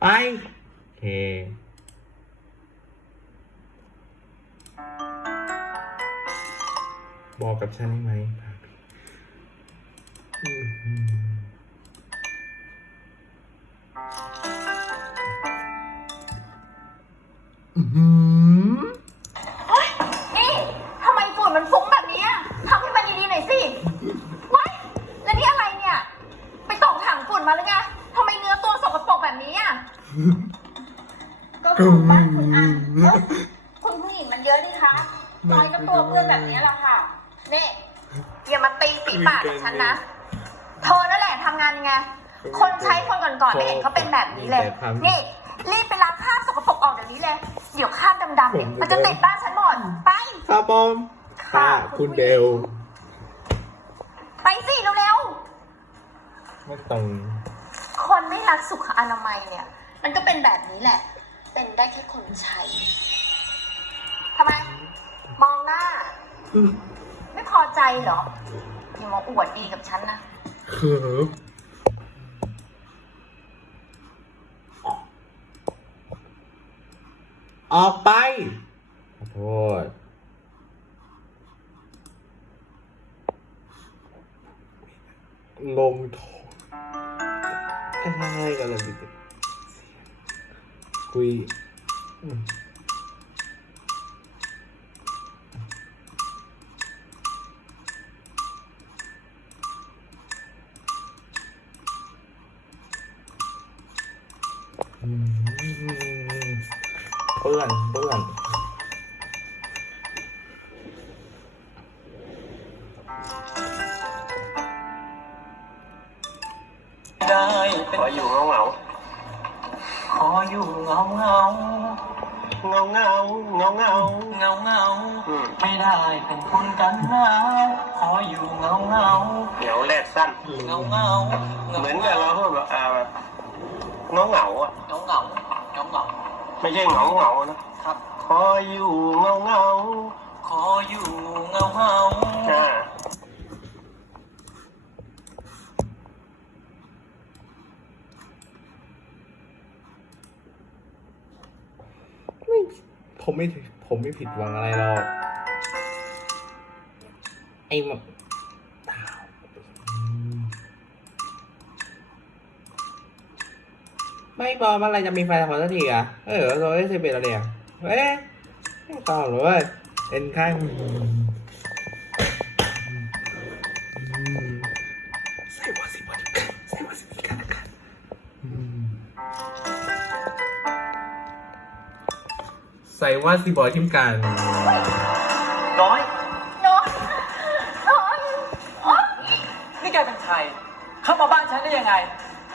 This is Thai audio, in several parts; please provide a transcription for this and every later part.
ไป โอเค บอกกับฉันได้ไหมอืมอื้อหือ นี่ทำไมฝุ่นมันฟุ้งแบบนี้อะทำให้มันดีๆหน่อยสิว้ายแล้วนี่อะไรเนี่ย ไปตกถังฝุ่นมาหรือไงทำไมเนื้อตัวสกปรกแบบนี้อะ ก็ถูกบ้านคุณอะเอ้ยคุณผู้หญิงมันเยอะนี่คะน้อยก็ตัวเพื่อนแบบนี้แหละค่ะนี่อย่ามาตีฝีปากกับฉันนะเธอนั่นแหละทำงานยังไง คนใช้คนก่อนๆไม่เห็นเขาเป็นแบบนี้เลย นี่รีบไปล้างคราบสกปรกออกเดี๋ยวนี้เลย เดี๋ยวคราบดำๆเนี่ยมันจะติดบ้านฉันหมดไปครับผมค่ะค่ะคุณเดลไปสิเร็วไม่ตรงๆคนไม่รักสุขอนามัยเนี่ย มันก็เป็นแบบนี้แหละ เป็นได้แค่คนใช้ทำไม มองหน้า ไม่พอใจเหรออย่ามาอวดดีกับฉันนะครับออกไป ขอโทษ ลงโทษอะไรกันล่ะดิ squeeze mm. Có lần, có lần Đây, có อยู่ không ạ? ขออยู่เงาเงาเงาเงาเงาเงาเงาเงาอืมไม่ได้เป็นคนกันหนาวขออยู่เงาเงาเหงาแรกสั้นเงาเงาเหมือนกับเราพูดแบบอ่าแบบเงาเงาอะเงาเงาเงาเงาไม่ใช่เหงาเหงานะครับ ขออยู่เงาเงา ขออยู่เงาเงา อ่า ไม่ ผมไม่ผมไม่ผิดหวังอะไรหรอกไอ้แบบไม่บอกเมื่อไรจะมีแฟนคนสักทีอะเออเราได้สิบเอ็ดแล้วเนี่ยเฮ้ยไม่ต้องหรอเว้ยเอ็นข้าง ใส่ว่าสิบอทิมกันน้อย น้อยน้อยโอ๊ยนี่แกเป็นใคร เข้ามาบ้านฉันได้ยังไง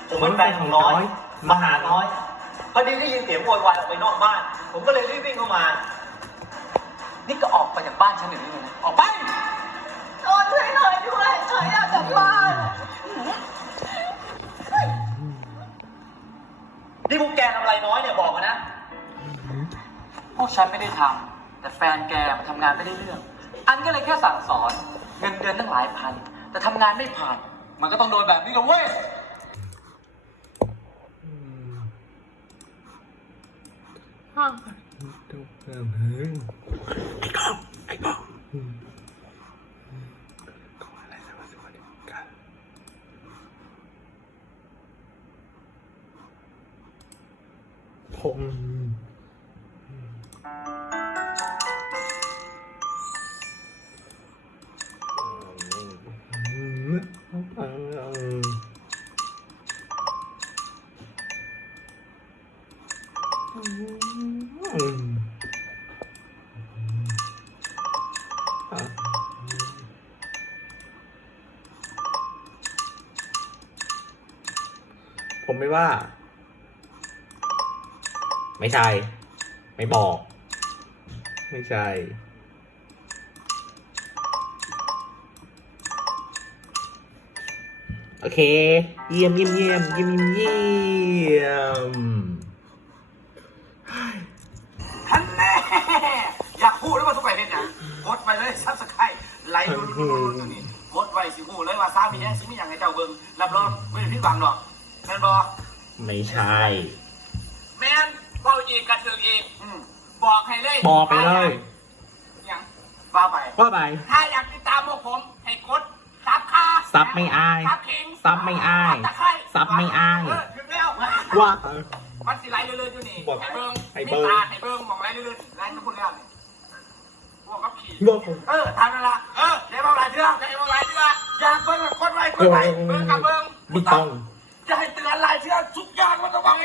ผมเป็นแฟนของน้อย มาหาน้อย พอดีได้ยินเสียงโวยวายออกไปนอกบ้าน ผมก็เลยรีบวิ่งเข้ามา นี่ก็ออกไปจากบ้านฉันหรือยังไงออกไปโอ๊ยช่วยหน่อยด้วยหน่อยอยากกลับบ้านนี่พวกแกทำอะไรน้อยเนี่ยบอกมานะพ วกฉันไม่ได้ทำแต่แฟนแกมันทำงานไม่ได้เรื่อง อันก็เลยแค่สั่งสอน เงินเดือนตั้งหลายพัน แต่ทำงานไม่ผ่าน มันก็ต้องโดนแบบนี้ละเว้ยไอ้กองไอ้กองขออะไรสักวันสักวันกันผม ผมไม่ว่า ไม่ใช่ ไม่บอก ไม่ใช่ โอเค เยี่ยมเยี่ยมเยี่ยมเยี่ยมเยี่ยมฮันแน่อยากพูดแล้วว่าทุกไปเป็นหยังกดไปเลยซับสไครต์ไลค์ดูดูดูดูนี่กดไว้สิหูเลยว่าซามีแย่สิมีอย่างให้เจ้าเบิ่งรับรองไม่ได้ผิดหวังหรอก แม่นบอไม่ใช่เแมนเบาอีกกระเทือกอีกอืมบอกให้เลยบอกไปเลยยังว่าไป ว่าไป ถ้าอยากติดตามพวกผมให้กดซับค่าซับไม่อายซับคิงซับไม่อายซับตะไคร้ซับไม่อายเออถึงแล้วว่ามันสิไล่เรื่อยๆอยู่นี่บอกไห้เบิ้งให้เบิ่ง มีตาให้เบิ้งมองไล่เรื่อยๆไล่ทุกคนแล้วนี่พวกกับขี่บอกเออทำนั่นละเออเดี๋ยวมาหลายเทื่อเดี๋ยวมาหลายเทื่ออยากเบิ้งกดไว้กดไว้เบิ้งกับเบิ้งไม่ต้อง จะให้เตือนหลายเทื่อทุกอย่างมันต้องวางไว้ทีเดียว